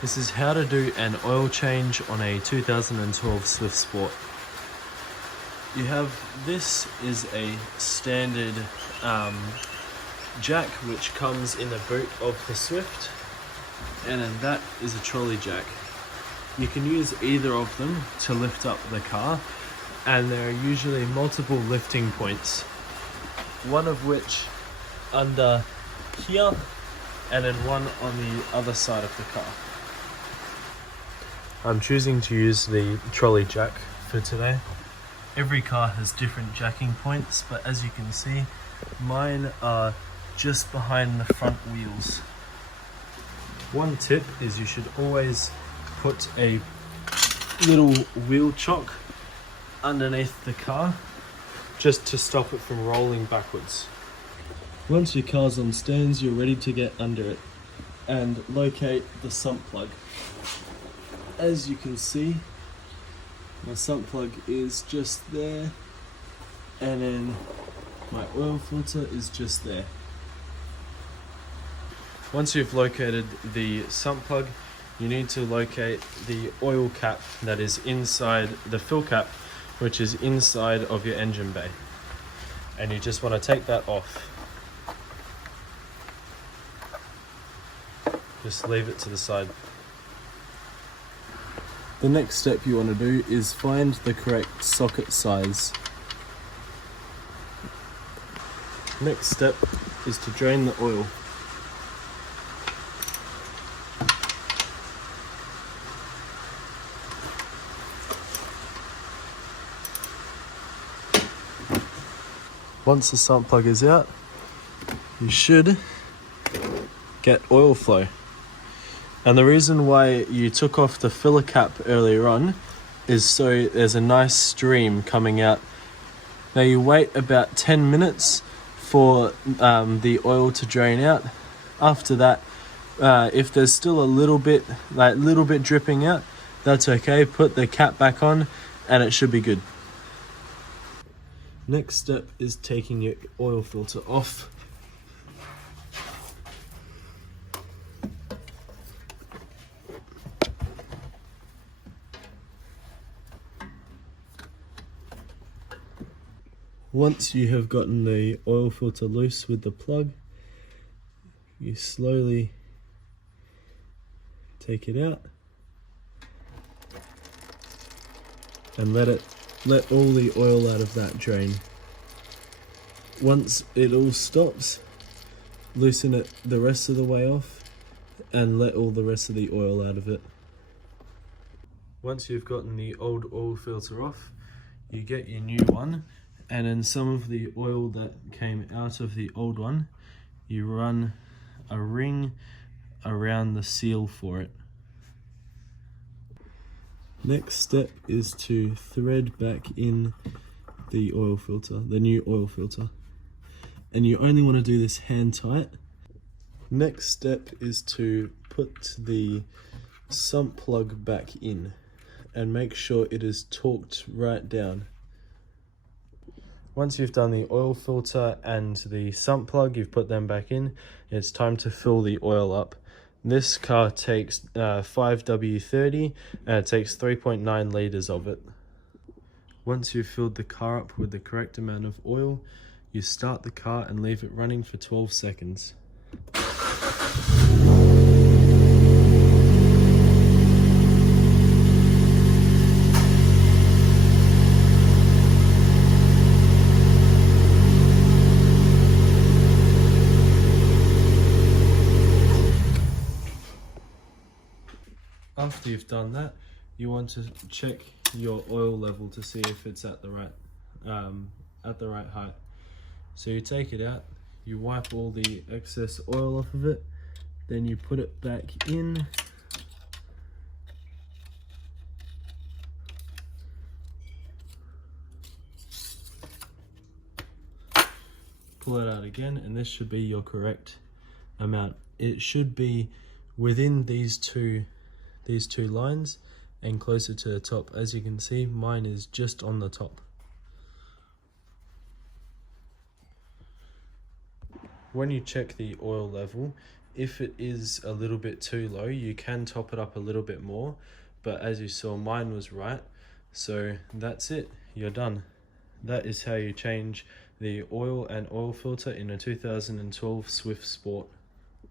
This is how to do an oil change on a 2012 Swift Sport. This is a standard jack which comes in the boot of the Swift, and then that is a trolley jack. You can use either of them to lift up the car, and there are usually multiple lifting points, one of which under here and then one on the other side of the car. I'm choosing to use the trolley jack for today. Every car has different jacking points, but as you can see, mine are just behind the front wheels. One tip is you should always put a little wheel chock underneath the car just to stop it from rolling backwards. Once your car's on stands, you're ready to get under it and locate the sump plug. As you can see, my sump plug is just there, and then my oil filter is just there. Once you've located the sump plug, you need to locate the oil cap that is inside the fill cap, which is inside of your engine bay. And you just want to take that off. Just leave it to the side. The next step you want to do is find the correct socket size. Next step is to drain the oil. Once the sump plug is out, you should get oil flow. And the reason why you took off the filler cap earlier on is so there's a nice stream coming out. Now you wait about 10 minutes for the oil to drain out. After that, if there's still a little bit dripping out, that's okay. Put the cap back on and it should be good. Next step is taking your oil filter off. Once you have gotten the oil filter loose with the plug, you slowly take it out and let all the oil out of that drain. Once it all stops, loosen it the rest of the way off and let all the rest of the oil out of it. Once you've gotten the old oil filter off, you get your new one, and then some of the oil that came out of the old one, you run a ring around the seal for it. Next step is to thread back in the oil filter, the new oil filter. And you only want to do this hand tight. Next step is to put the sump plug back in and make sure it is torqued right down. Once you've done the oil filter and the sump plug, you've put them back in, it's time to fill the oil up. This car takes 5W30 and it takes 3.9 litres of it. Once you've filled the car up with the correct amount of oil, you start the car and leave it running for 12 seconds. After you've done that, you want to check your oil level to see if it's at the right height. So you take it out, you wipe all the excess oil off of it, then you put it back in. Pull it out again, and this should be your correct amount. It should be within these two lines and closer to the top. As you can see, mine is just on the top. When you check the oil level, if it is a little bit too low, you can top it up a little bit more, but as you saw, mine was right. So that's it, you're done. That is how you change the oil and oil filter in a 2012 Swift Sport.